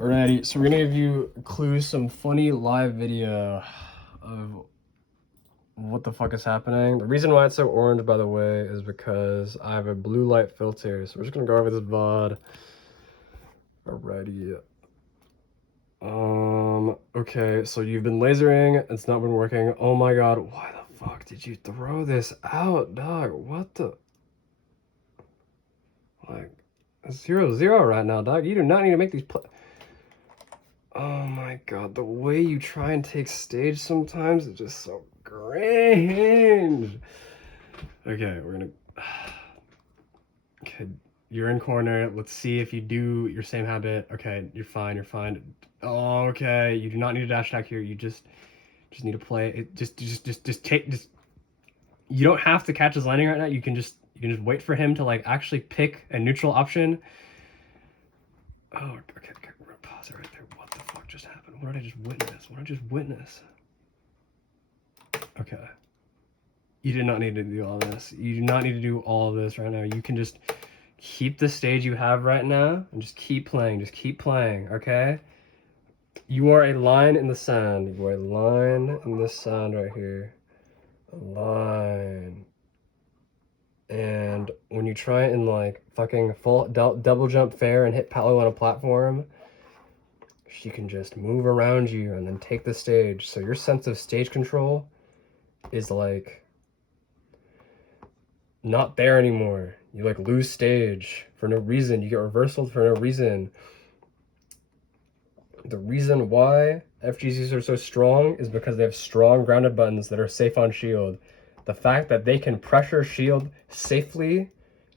Alrighty, so we're gonna give you clues, some funny live video of what the fuck is happening. The reason why it's so orange, by the way, is because I have a blue light filter. So we're just gonna go over this VOD. Alrighty. Okay, so you've been lasering, it's not been working. Oh my god, why the fuck did you throw this out, dog? What the? Like, 0-0 right now, dog. You do not need to make these Oh my god, the way you try and take stage sometimes is just so cringe. Okay, we're gonna... Okay, you're in corner. Let's see if you do your same habit. Okay, you're fine, you're fine. Oh, okay, you do not need a dash attack here. You just need to play it. Just take... You don't have to catch his landing right now. You can just wait for him to, like, actually pick a neutral option. Oh, okay, we're gonna pause it right there. What the fuck just happened? What did I just witness? Okay. You did not need to do all this. You do not need to do all of this right now. You can just keep the stage you have right now and just keep playing. Just keep playing, okay? You are a line in the sand. You are a line in the sand right here. A line. And when you try and, like, fucking full double jump fair and hit Paolo on a platform, she can just move around you and then take the stage. So your sense of stage control is, like, not there anymore. You, like, lose stage for no reason. You get reversaled for no reason. The reason why FGCs are so strong is because they have strong grounded buttons that are safe on shield. The fact that they can pressure shield safely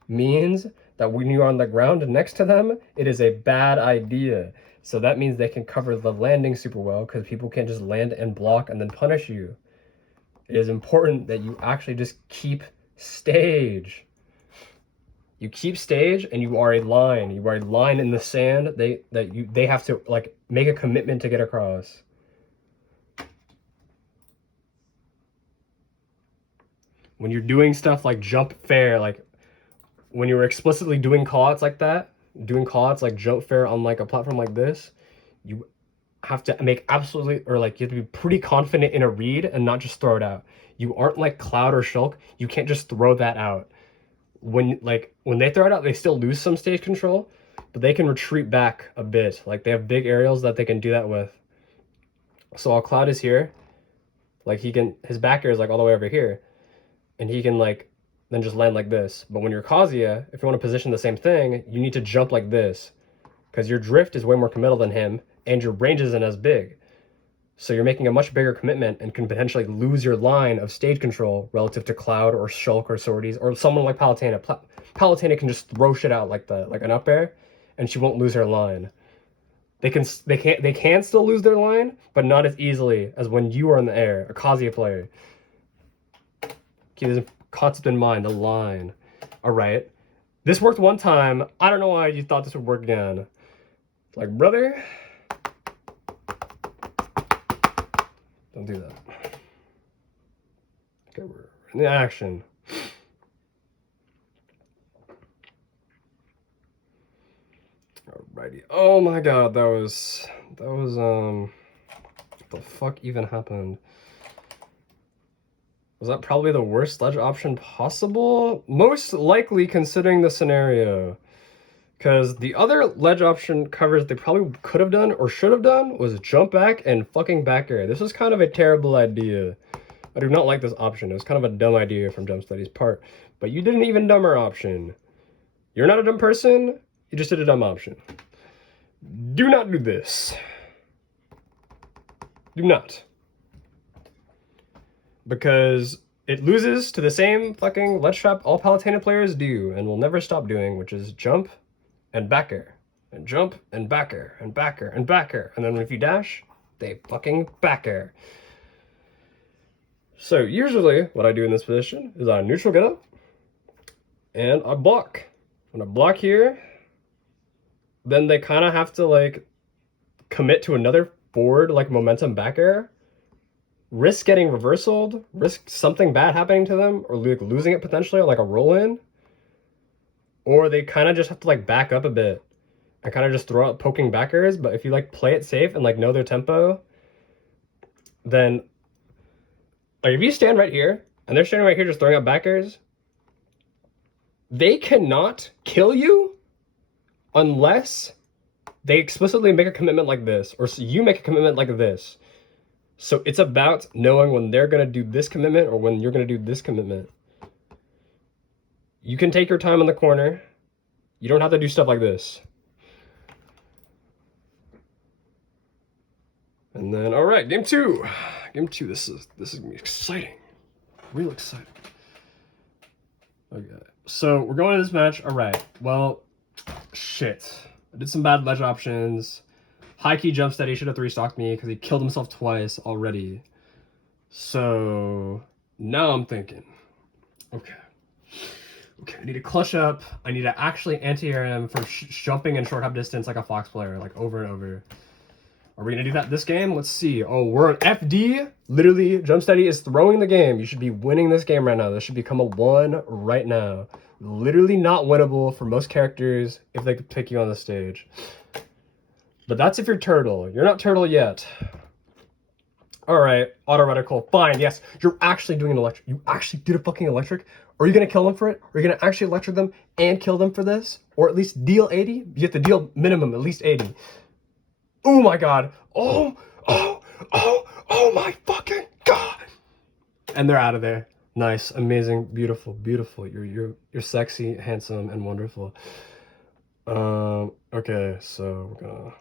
means that when you're on the ground next to them, it is a bad idea. So that means they can cover the landing super well because people can't just land and block and then punish you. It is important that you actually just keep stage. You keep stage and you are a line. You are a line in the sand. They have to, like, make a commitment to get across. When you're doing stuff like jump fair, like when you're explicitly doing callouts like that, doing callouts like jump fair on, like, a platform like this, you have to make absolutely, or, like, you have to be pretty confident in a read and not just throw it out. You aren't like Cloud or Shulk. You can't just throw that out. When they throw it out, they still lose some stage control, but they can retreat back a bit. Like, they have big aerials that they can do that with. So while Cloud is here, like, his back air is, like, all the way over here, and he can, like, then just land like this. But when you're Kazuya, if you want to position the same thing, you need to jump like this, because your drift is way more committal than him, and your range isn't as big. So you're making a much bigger commitment and can potentially lose your line of stage control relative to Cloud or Shulk or Swordies or someone like Palutena. Palutena can just throw shit out like an up air, and she won't lose her line. They can still lose their line, but not as easily as when you are in the air, a Kazuya player. Keep this concept in mind, the line. All right, this worked one time. I don't know why you thought this would work again. Like, brother, don't do that. Okay, we're in the action. Alrighty. Oh my god, that was what the fuck even happened? Was that probably the worst ledge option possible? Most likely, considering the scenario. Because the other ledge option covers they probably could have done or should have done was jump back and fucking back air. This was kind of a terrible idea. I do not like this option. It was kind of a dumb idea from Jump Study's part. But you did an even dumber option. You're not a dumb person. You just did a dumb option. Do not do this. Do not. Because it loses to the same fucking ledge trap all Palutena players do and will never stop doing, which is jump and back air, and jump and back air, and back air, and back air. And then if you dash, they fucking back air. So usually what I do in this position is I neutral get up and I block. When I block here, then they kind of have to, like, commit to another forward, like, momentum back air, risk getting reversaled, risk something bad happening to them, or, like, losing it potentially on, like, a roll in, or they kind of just have to, like, back up a bit and kind of just throw out poking backers. But if you like play it safe and like know their tempo, then like if you stand right here and they're standing right here just throwing out backers, they cannot kill you unless they explicitly make a commitment like this, or you make a commitment like this. So it's about knowing when they're going to do this commitment or when you're going to do this commitment. You can take your time in the corner. You don't have to do stuff like this. And then, all right, game two. Game two, this is gonna be exciting. Real exciting. Okay, so we're going to this match. All right, well, shit. I did some bad ledge options. High key jump steady should have 3-stocked me because he killed himself twice already. So now I'm thinking, okay, I need to clutch up. I need to actually anti-air him for jumping in short hop distance like a Fox player, like over and over. Are we gonna do that this game? Let's see. Oh, we're on FD. Literally, jump steady is throwing the game. You should be winning this game right now. This should become a 1 right now. Literally not winnable for most characters if they could pick you on the stage. But that's if you're turtle. You're not turtle yet. All right, auto reticle. Fine, yes. You're actually doing an electric. You actually did a fucking electric. Are you gonna kill them for it? Are you gonna actually electric them and kill them for this? Or at least deal 80? You have to deal minimum at least 80. Oh my god. Oh my fucking god. And they're out of there. Nice, amazing, beautiful, beautiful. You're sexy, handsome, and wonderful. Okay, so we're gonna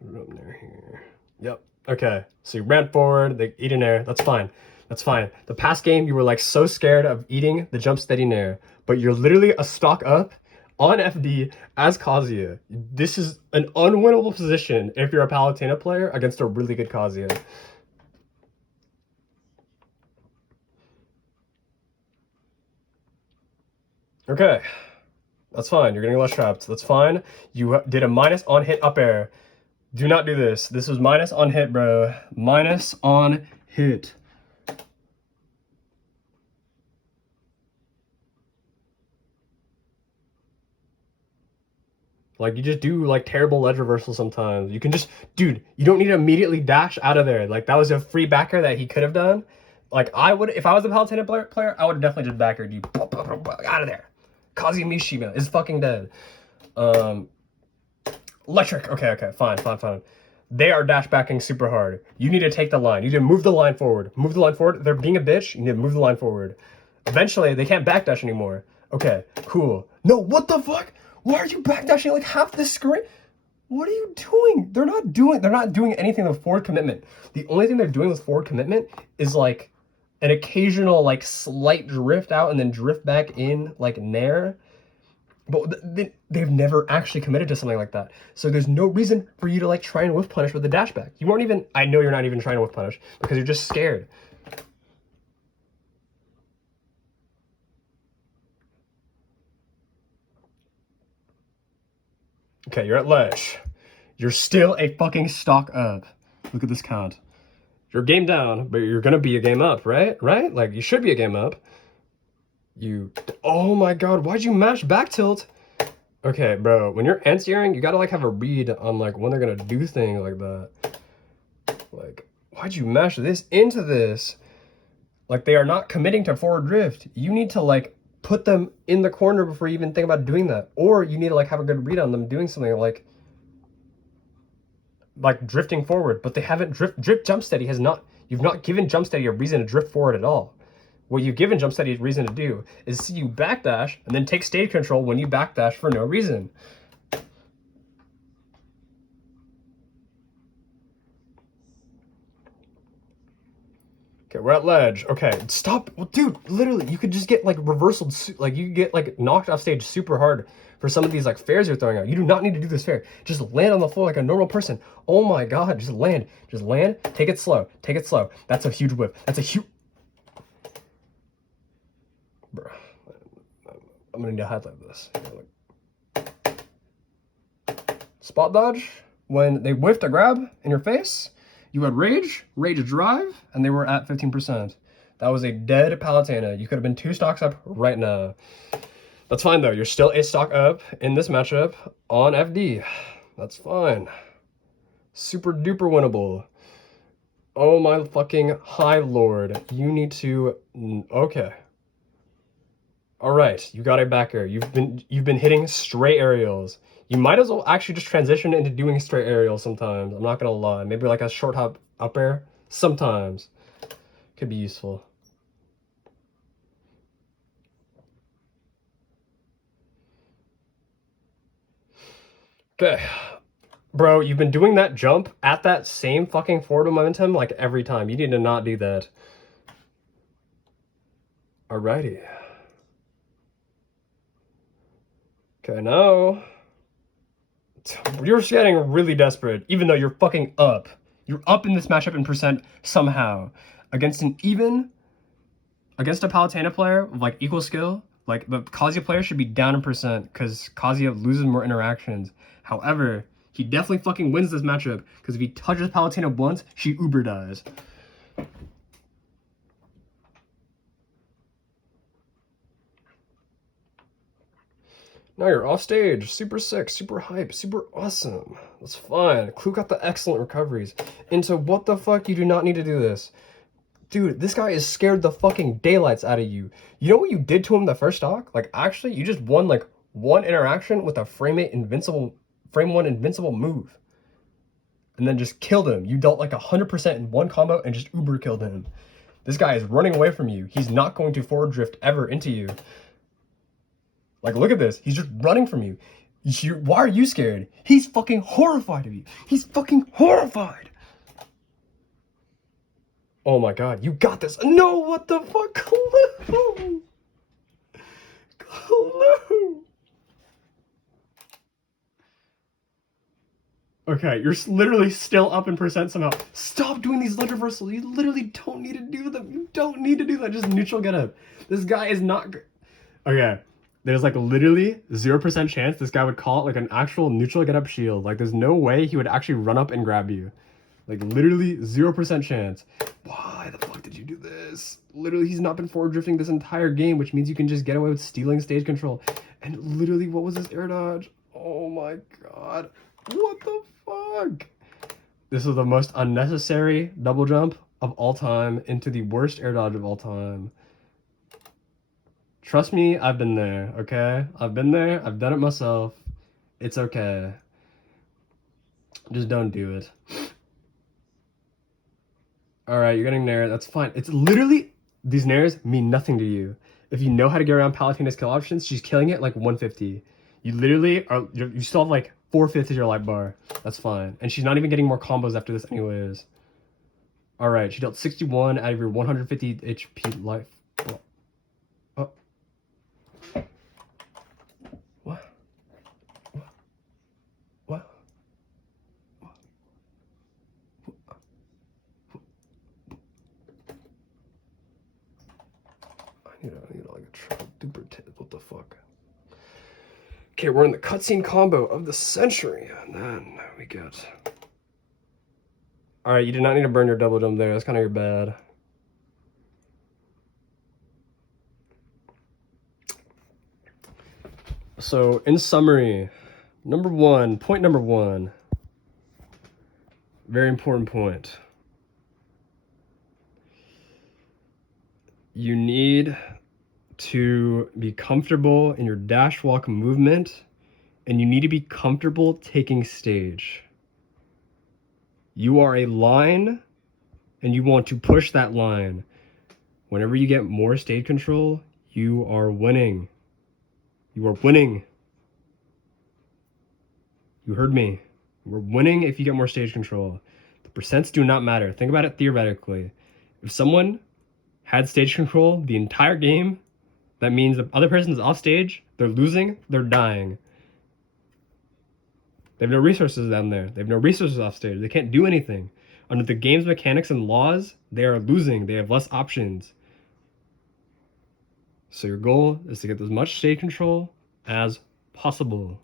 run there here. Yep. Okay. So you ran forward, they eat an air. That's fine. That's fine. The past game you were like so scared of eating the jump steady nair, but you're literally a stock up on FD as Kazuya. This is an unwinnable position if you're a Palutena player against a really good Kazuya. Okay. That's fine. You're getting less trapped. That's fine. You did a minus on hit up air. Do not do this. This was minus on hit, bro. Minus on hit. Like, you just do, like, terrible ledge reversals sometimes. You can just... Dude, you don't need to immediately dash out of there. Like, that was a free backer that he could have done. Like, I would... If I was a Palutena player, I would have definitely just backered you. Out of there. Kazuya Mishima is fucking dead. Electric. Okay. Fine. They are dash backing super hard. You need to take the line. You need to move the line forward. Move the line forward. They're being a bitch. You need to move the line forward. Eventually, they can't backdash anymore. Okay, cool. No, what the fuck? Why are you backdashing like half the screen? What are you doing? They're not doing anything with forward commitment. The only thing they're doing with forward commitment is like an occasional like slight drift out and then drift back in like nair. But they've never actually committed to something like that. So there's no reason for you to like try and whiff punish with the dash back. You weren't even, I know you're not even trying to whiff punish because you're just scared. Okay, you're at ledge. You're still a fucking stock up. Look at this count. You're game down, but you're gonna be a game up, right? Right? Like, you should be a game up. Oh my god, why'd you mash back tilt? Okay, bro, when you're anti-airing, you gotta like have a read on like when they're gonna do things like that. Like, why'd you mash this into this? Like, they are not committing to forward drift. You need to like put them in the corner before you even think about doing that. Or you need to like have a good read on them doing something like drifting forward. But they haven't drift jump steady has not, you've not given jump steady a reason to drift forward at all. What you've given jump steady a reason to do is see you backdash and then take stage control when you backdash for no reason. Okay, we're at ledge. Okay, stop. Well, dude, literally, you could just get, like, reversal. Like, you get, like, knocked off stage super hard for some of these, like, fairs you're throwing out. You do not need to do this fair. Just land on the floor like a normal person. Oh, my God. Just land. Just land. Take it slow. Take it slow. That's a huge whip. That's a huge... Bro, I'm gonna need to highlight this. Spot dodge. When they whiffed a grab in your face, you had rage drive, and they were at 15%. That was a dead Palutena. You could have been 2 stocks up right now. That's fine though. You're still a stock up in this matchup on FD. That's fine. Super duper winnable. Oh my fucking high lord. You need to... Okay. Alright, you got a backer. You've been hitting straight aerials. You might as well actually just transition into doing straight aerials sometimes. I'm not gonna lie. Maybe like a short hop up air. Sometimes. Could be useful. Okay. Bro, you've been doing that jump at that same fucking forward momentum like every time. You need to not do that. Alrighty. Okay, now... You're getting really desperate, even though you're fucking up. You're up in this matchup in percent somehow. Against a Palutena player with like equal skill, like the Kazuya player should be down in percent because Kazuya loses more interactions. However, he definitely fucking wins this matchup because if he touches Palutena once, she uber dies. Now you're off stage. Super sick, super hype, super awesome. That's fine. Clue got the excellent recoveries. Into what the fuck? You do not need to do this. Dude, this guy is scared the fucking daylights out of you. You know what you did to him the first stock? Like, actually, you just won, like, one interaction with a frame 1 invincible move. And then just killed him. You dealt, like, 100% in one combo and just uber killed him. This guy is running away from you. He's not going to forward drift ever into you. Like, look at this. He's just running from you. Why are you scared? He's fucking horrified of you. He's fucking horrified. Oh my god, you got this. No, what the fuck? Clue. Clue. Okay, you're literally still up in percent somehow. Stop doing these ledge reversals. You literally don't need to do them. You don't need to do that. Just neutral get up. This guy is not good. Okay. There's like literally 0% chance this guy would call it like an actual neutral get up shield. Like there's no way he would actually run up and grab you. Like literally 0% chance. Why the fuck did you do this? Literally he's not been forward drifting this entire game, which means you can just get away with stealing stage control. And literally what was this air dodge? Oh my god. What the fuck? This is the most unnecessary double jump of all time into the worst air dodge of all time. Trust me, I've been there, okay? I've been there. I've done it myself. It's okay. Just don't do it. Alright, you're getting nair. That's fine. It's literally... These nairs mean nothing to you. If you know how to get around Palutena's kill options, she's killing it like 150. You literally are... You still have like 4/5 of your life bar. That's fine. And she's not even getting more combos after this anyways. Alright, she dealt 61 out of your 150 HP life. Oh. What? What? I need like a triple duper tip. What the fuck? Okay, we're in the cutscene combo of the century. And then we get... Alright, you did not need to burn your double jump there. That's kind of your bad. So, in summary, point number one, very important point. You need to be comfortable in your dash walk movement, and you need to be comfortable taking stage. You are a line, and you want to push that line. Whenever you get more stage control, you are winning. You are winning. You heard me. We're winning if you get more stage control. The percents do not matter. Think about it theoretically. If someone had stage control the entire game, that means the other person's off stage, they're losing, they're dying. They have no resources down there. They have no resources off stage. They can't do anything. Under the game's mechanics and laws, they are losing. They have less options. So your goal is to get as much stage control as possible.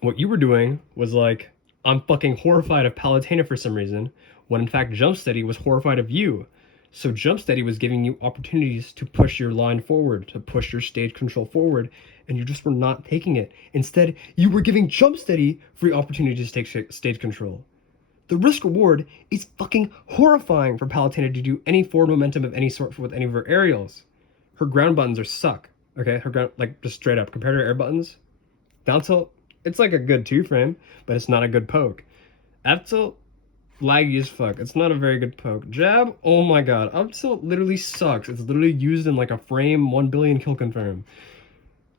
What you were doing was like, I'm fucking horrified of Palutena for some reason, when in fact Jump Steady was horrified of you. So jump steady was giving you opportunities to push your line forward, to push your stage control forward, and you just were not taking it. Instead, you were giving jump steady free opportunities to take stage control. The risk reward is fucking horrifying for Palutena to do any forward momentum of any sort with any of her aerials. Her ground buttons are suck. Okay, her ground, like, just straight up compared to her air buttons. Down tilt, it's like a good 2-frame, but it's not a good poke. Up tilt, laggy as fuck. It's not a very good poke. Jab, oh my god. Up tilt literally sucks. It's literally used in like a frame 1 billion kill confirm.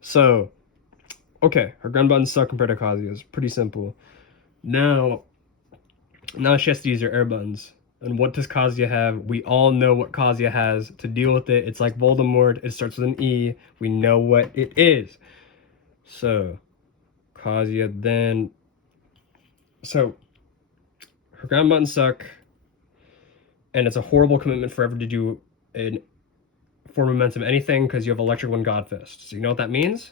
So, okay, her gun buttons suck compared to Kazuya's. Pretty simple. Now she has to use her air buttons. And what does Kazuya have? We all know what Kazuya has to deal with it. It's like Voldemort. It starts with an E. We know what it is. So, Kazuya then... So, her ground buttons suck. And it's a horrible commitment forever to do an forward momentum anything because you have Electric Wind God Fist. So you know what that means?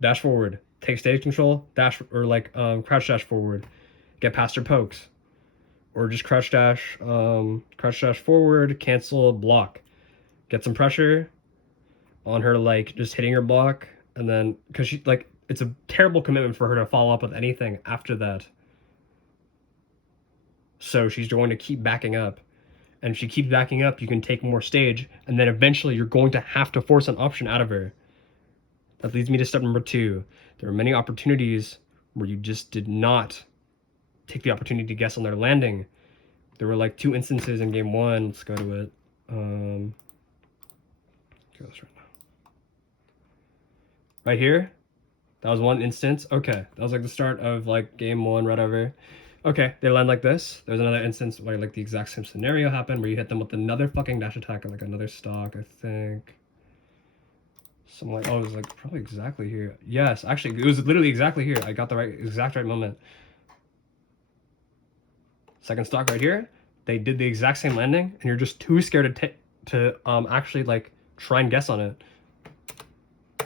Dash forward. Take stage control. Dash, or like crouch dash forward. Get past her pokes. Or just crouch dash forward, cancel, block. Get some pressure on her, like, just hitting her block. And then, because she, like, it's a terrible commitment for her to follow up with anything after that. So she's going to keep backing up. And if she keeps backing up, you can take more stage, and then eventually you're going to have to force an option out of her. That leads me to step number 2. There are many opportunities where you just did not take the opportunity to guess on their landing. There were like 2 instances in game 1. Let's go to it. Right here. That was one instance. Okay, that was like the start of like game 1, whatever. Okay, they land like this. There's another instance where like the exact same scenario happened where you hit them with another fucking dash attack and like another stock, I think. Some like, oh, it was like probably exactly here. Yes, actually, it was literally exactly here. I got the exact right moment. Second stock right here. They did the exact same landing, and you're just too scared to actually like try and guess on it.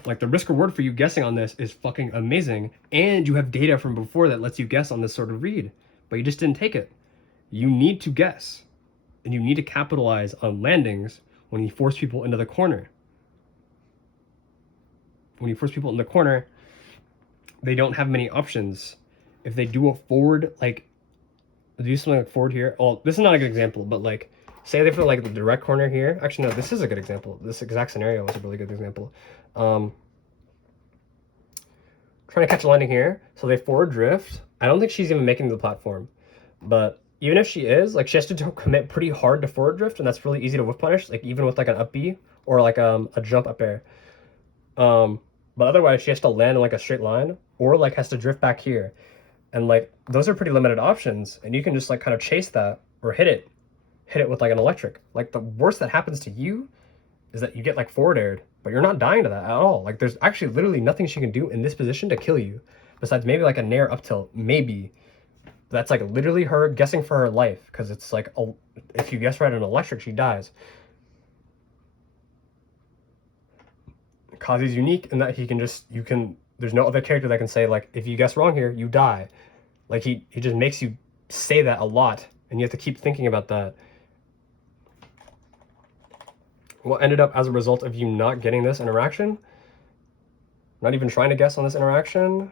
Like, the risk reward for you guessing on this is fucking amazing, and you have data from before that lets you guess on this sort of read, but you just didn't take it. You need to guess, and you need to capitalize on landings when you force people into the corner. When you force people in the corner, they don't have many options. If they do a forward, like, do something like forward here. Well, this is not a good example, but like, say they put like the direct corner here. Actually, no, this is a good example. This exact scenario was a really good example. Trying to catch a landing here. So they forward drift. I don't think she's even making the platform. But even if she is, like, she has to commit pretty hard to forward drift, and that's really easy to whiff punish, like even with like an up B or like a jump up air. But otherwise she has to land in like a straight line or like has to drift back here. And like those are pretty limited options, and you can just like kind of chase that or hit it with like an electric. Like, the worst that happens to you is that you get like forward aired, but you're not dying to that at all. Like, there's actually literally nothing she can do in this position to kill you besides maybe like a nair up tilt, maybe. That's like literally her guessing for her life, because it's like if you guess right on an electric, she dies. Kazu's unique in that he can just, there's no other character that can say like, if you guess wrong here, you die. Like, he just makes you say that a lot, and you have to keep thinking about that. What ended up as a result of you not getting this interaction, not even trying to guess on this interaction,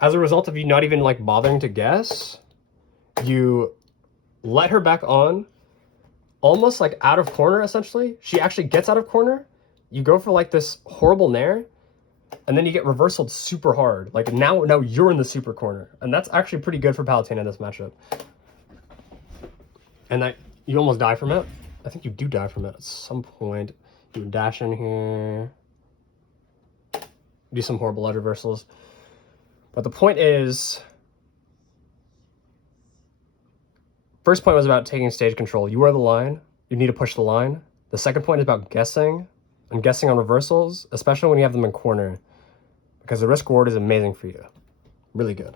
as a result of you not even like bothering to guess, you let her back on almost like out of corner. Essentially, she actually gets out of corner, you go for like this horrible nair, and then you get reversaled super hard. Like, now you're in the super corner, and that's actually pretty good for Palutena in this matchup. And that you almost die from it. I think you do die from it at some point. You dash in here, do some horrible edge reversals. But the point is, first point was about taking stage control. You are the line. You need to push the line. The second point is about guessing, and guessing on reversals, especially when you have them in corner, because the risk reward is amazing for you. Really good.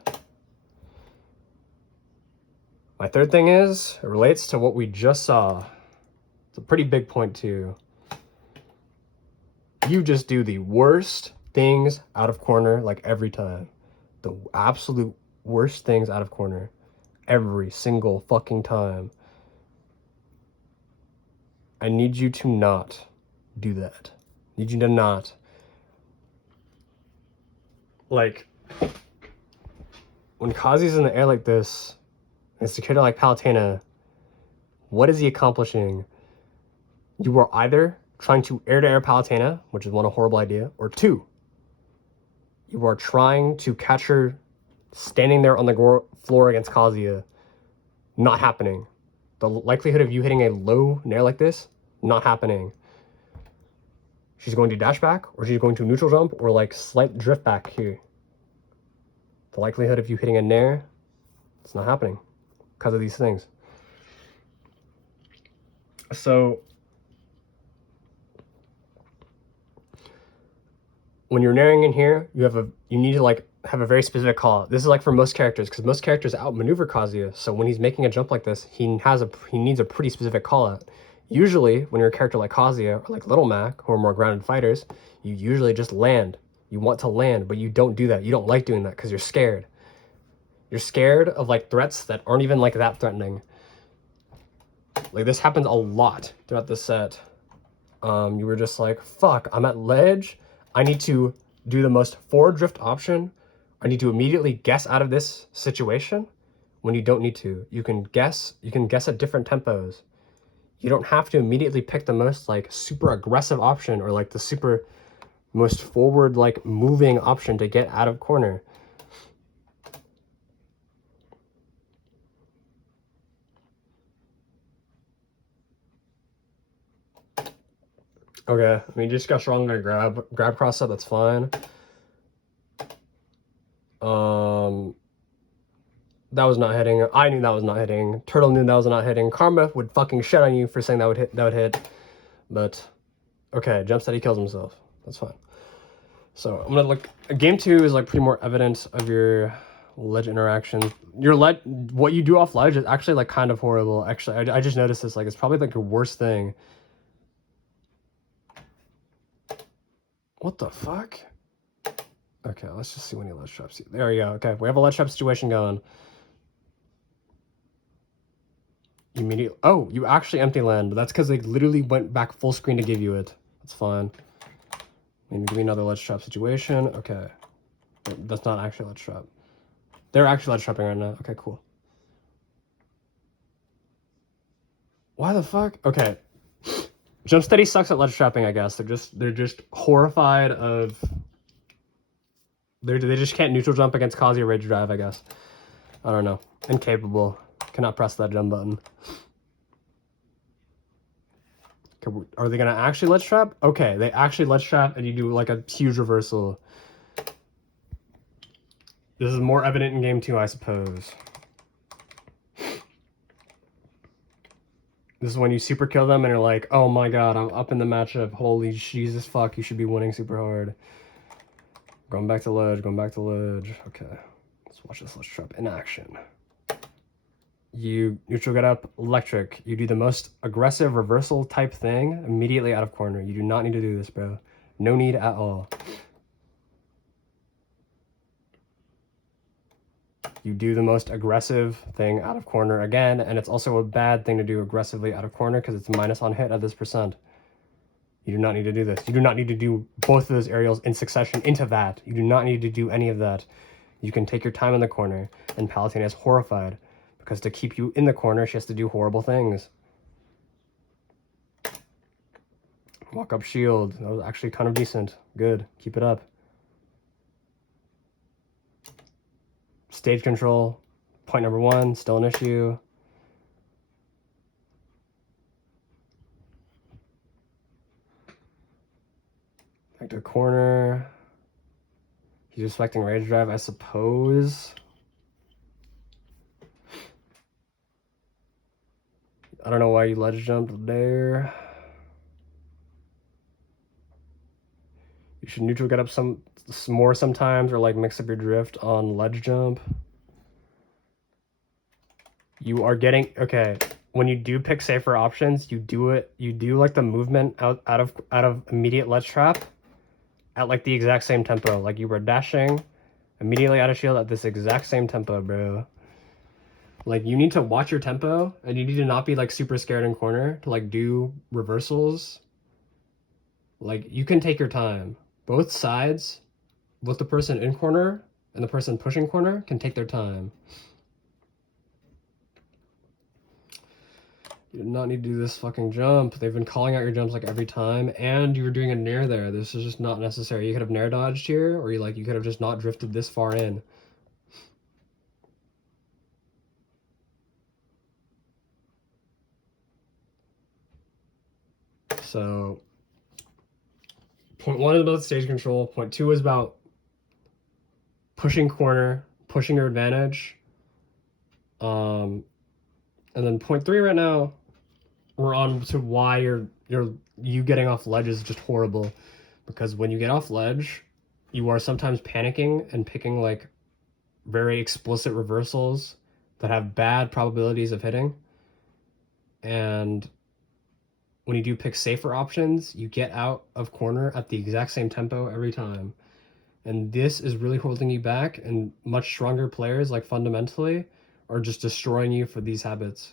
My third thing is, it relates to what we just saw. It's a pretty big point too. You just do the worst things out of corner like every time. The absolute worst things out of corner. every single fucking time. I need you to not do that. I need you to not. Like, when Kazi's in the air like this, and secured like Palutena, what is he accomplishing? You are either trying to air-to-air Palutena, which is one, a horrible idea, or two, you are trying to catch her standing there on the floor against Kazuya. Not happening. The likelihood of you hitting a low nair like this, not happening. She's going to dash back, or she's going to neutral jump, or like slight drift back here. The likelihood of you hitting a nair, it's not happening because of these things. So when you're nairing in here, you need to like have a very specific call. This is like for most characters, because most characters outmaneuver Kazuya. So when he's making a jump like this, he needs a pretty specific call out. Usually, when you're a character like Kazuya or like Little Mac, who are more grounded fighters, you usually just land. You want to land, but you don't do that. You don't like doing that because you're scared. You're scared of like threats that aren't even like that threatening. Like this happens a lot throughout the set. You were just like, fuck, I'm at ledge. I need to do the most forward drift option. I need to immediately guess out of this situation when you don't need to. You can guess at different tempos. You don't have to immediately pick the most like super aggressive option or like the super most forward like moving option to get out of corner. Okay, I mean, just got strong on a grab cross up, that's fine. That was not hitting. I knew that was not hitting. Turtle knew that was not hitting. Karma would fucking shit on you for saying that would hit. But okay, jump steady kills himself. That's fine. So I'm gonna look. Game 2 is like pretty more evidence of your ledge interaction. What you do off ledge is actually like kind of horrible. Actually, I just noticed this. Like it's probably like your worst thing. What the fuck? Okay, let's just see when he ledge traps you. There we go. Okay, we have a ledge trap situation going. Immediately. Oh, you actually empty land, but that's because they literally went back full screen to give you it. That's fine. Maybe give me another ledge trap situation. Okay. That's not actually ledge trap. They're actually ledge trapping right now. Okay, cool. Why the fuck? Okay. Jump steady sucks at ledge trapping, I guess. They're just horrified of. They just can't neutral jump against Kazuya Rage Drive, I guess. I don't know. Incapable. Cannot press that jump button. Okay, are they gonna actually ledge trap? Okay, they actually ledge trap, and you do like a huge reversal. This is more evident in game 2, I suppose. This is when you super kill them and you're like, oh my god, I'm up in the matchup. Holy Jesus fuck, you should be winning super hard. Going back to ledge, going back to ledge. Okay, let's watch this ledge trap in action. You neutral get up, electric. You do the most aggressive reversal type thing immediately out of corner. You do not need to do this, bro. No need at all. You do the most aggressive thing out of corner again, and it's also a bad thing to do aggressively out of corner because it's minus on hit at this percent. You do not need to do this. You do not need to do both of those aerials in succession into that. You do not need to do any of that. You can take your time in the corner, and Palutena is horrified because to keep you in the corner, she has to do horrible things. Walk up shield. That was actually kind of decent. Good. Keep it up. Stage control. Point number 1. Still an issue. Back to the corner. He's expecting Rage Drive, I suppose. I don't know why you ledge jumped there. You should neutral get up some more sometimes, or like mix up your drift on ledge jump. You are getting, okay, when you do pick safer options, you do like the movement out of immediate ledge trap at like the exact same tempo. Like you were dashing immediately out of shield at this exact same tempo, bro. Like, you need to watch your tempo, and you need to not be like super scared in corner to like do reversals. Like, you can take your time. Both sides, both the person in corner and the person pushing corner, can take their time. You do not need to do this fucking jump. They've been calling out your jumps like every time, and you were doing a nair there. This is just not necessary. You could have nair dodged here, or you could have just not drifted this far in. So, point one is about stage control. Point two is about pushing corner, pushing your advantage. And then point three right now, we're on to why you getting off ledge is just horrible, because when you get off ledge, you are sometimes panicking and picking like very explicit reversals that have bad probabilities of hitting. And when you do pick safer options, you get out of corner at the exact same tempo every time. And this is really holding you back, and much stronger players, like fundamentally, are just destroying you for these habits.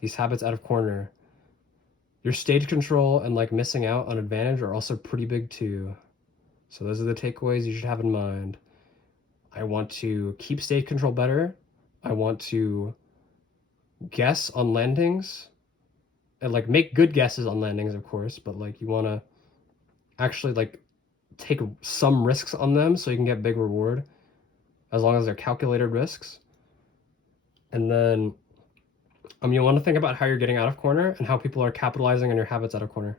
These habits out of corner. Your stage control and like missing out on advantage are also pretty big too. So those are the takeaways you should have in mind. I want to keep stage control better. I want to guess on landings and like make good guesses on landings, of course, but like you want to actually like take some risks on them so you can get big reward, as long as they're calculated risks. And then you want to think about how you're getting out of corner and how people are capitalizing on your habits out of corner.